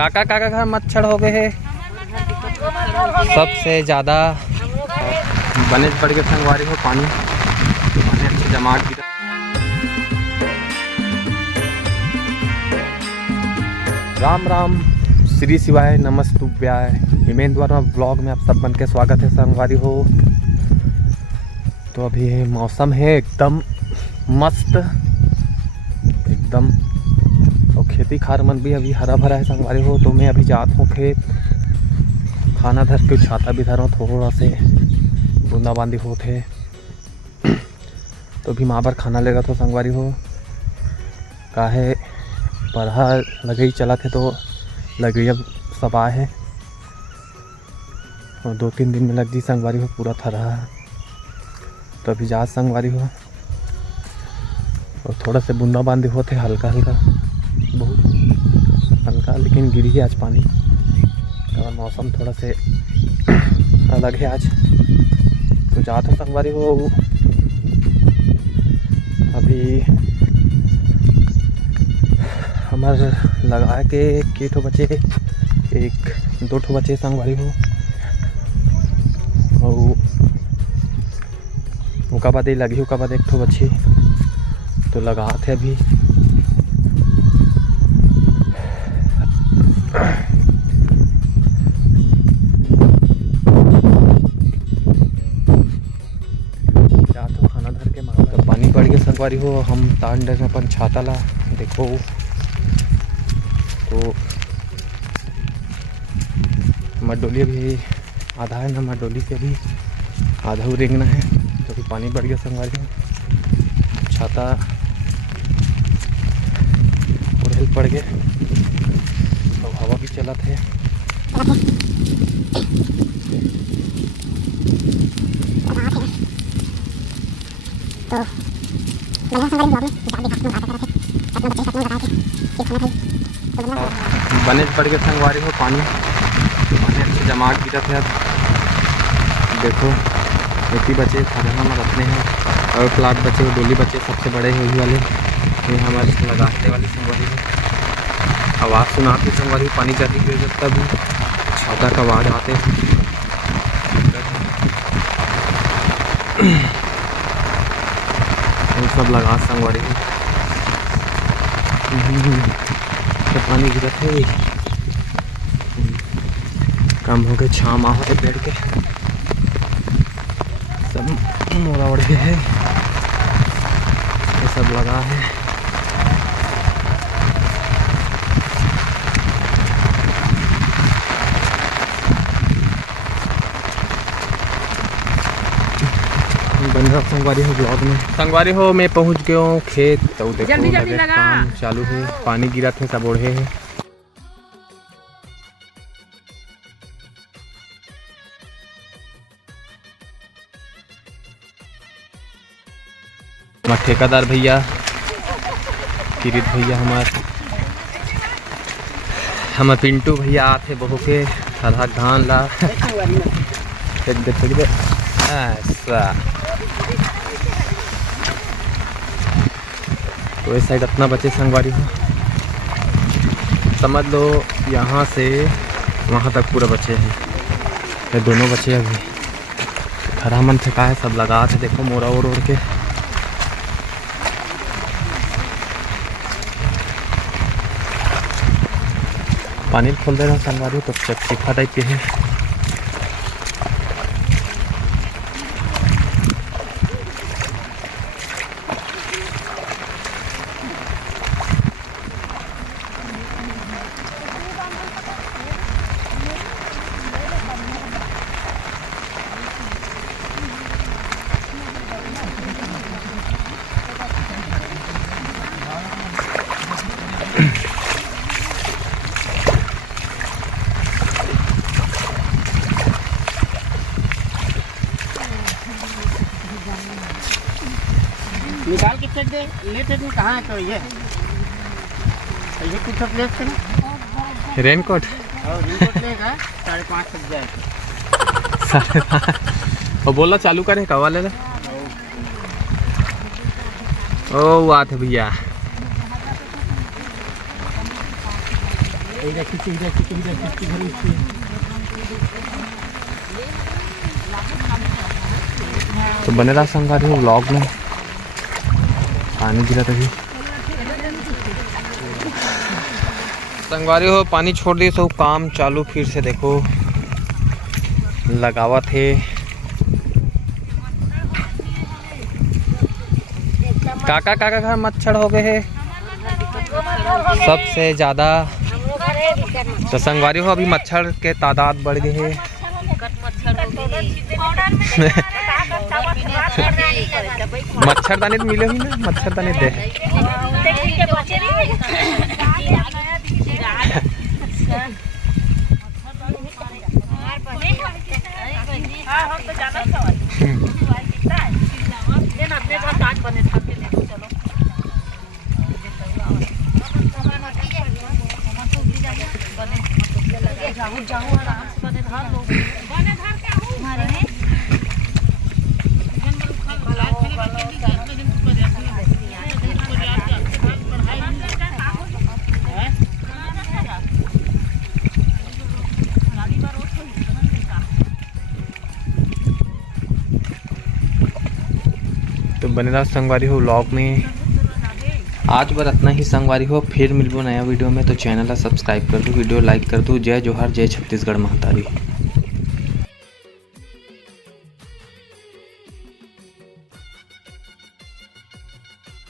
काका काका का मच्छर हो गए है सबसे ज़्यादा। बनेज पड़ के संगवारी हो पानी अच्छी जमाट की। राम राम श्री शिवाय नमस्तुभ्याय। हिमेंद्र वर्मा ब्लॉग में आप सब बन के स्वागत है संगवारी हो। तो अभी मौसम है एकदम मस्त एकदम, और खेती खार मन भी अभी हरा भरा है संगवारी हो। तो मैं अभी जाता हूँ खेत, खाना धर के छाता भी धरा थोड़ा से बूंदाबांदी होते। तो भी माँ बार खाना लेगा तो संगवारी हो काहे पढ़ा लगे चला थे तो लगे अब सब आए है और 2-3 दिन में लग जी संगवारी हो पूरा थरा। तो अभी जा संगवारी हो और थोड़ा से बूंदाबांदी होते हल्का हल्का, बहुत हल्का लेकिन गिरी है आज पानी। और मौसम थोड़ा से अलग है आज। तो जाते संगवारी हो अभी हमारे लगा के ठो बचे 1-2 ठो बचे संगवारी हो। और उका बाद लगी उका बाद 1 ठो बची तो लगा थे अभी। जाते खाना धर के मार तो पानी पड़ गया संगवारी हो। हम तान डर अपन छाता ला देखो तो मडोली भी आधा है ना, मडोली के भी आधा ही रेंगना है। तो भी पानी बढ़ गया संगवारी हो, छाता उड़ेल पड़ गए तो हवा भी चला थे। बने पड़ गए संगवारी हो पानी अच्छी जमाट गिरा थे। अब देखो इतनी बचे खाना हम अपने हैं और प्लाट बचे वो डोली बचे सबसे बड़े हैं वही वाले। ये हमारे लगाते वाले संगवारी हो आवाज़ सुनाते संगवारी पानी जाती गिर जाता भी छाता का आवाज़ आते वो सब लगा संगवारी हो। तो पानी गिरा थे कम हो गए छाम आ होते पेड़ के सब मोरा उड़ गए है। ये सब लगा है बन रहा संगवारी हो ब्लॉग में। संगवारी हो मैं पहुंच गया हूँ खेत। तो देखो काम चालू है, पानी गिरा थे सब ओढ़े है। ठेकेदार भैया किरीट भैया हमार पिंटू भैया आते बहु के हरा धान ला ऐसा। तो इस साइड अपना बचे संगवारी हो समझ लो यहाँ से वहाँ तक पूरा बचे हैं। ये दोनों बचे अभी हरा मन फेंका है सब लगा थे। देखो मोरा ओढ़ ओढ़ के पानी खोल दे रहा हूँ संगवारी तो चिपचिपा टाइप के है। निकाल के चेक दे लेट में कहाँ है। तो ये कुछ प्लेस करें रेनकोट और रेनकोट लेगा 5:30 तक जाएगा। 5:30 और बोला चालू करें कवा ले ओ बात है भैया। तो बने रहा संगवारी हो व्लॉग में। पानी गिरा तभी संगवारी हो पानी छोड़ दिए सब काम चालू फिर से देखो लगावत है। काका काका घर मच्छर हो गए हैं सबसे ज़्यादा। तो संगवारी हो अभी मच्छर के तादाद बढ़ गए हैं। मच्छरदानी तो मिले हुई ना, मच्छरदानी दे तो बने रहा संगवारी हो व्लॉग में। आज बार इतना ही संगवारी हो, फिर मिलबो नया वीडियो में। तो चैनल ला सब्सक्राइब कर दो, वीडियो लाइक कर दो। जय जोहार, जय छत्तीसगढ़ महतारी।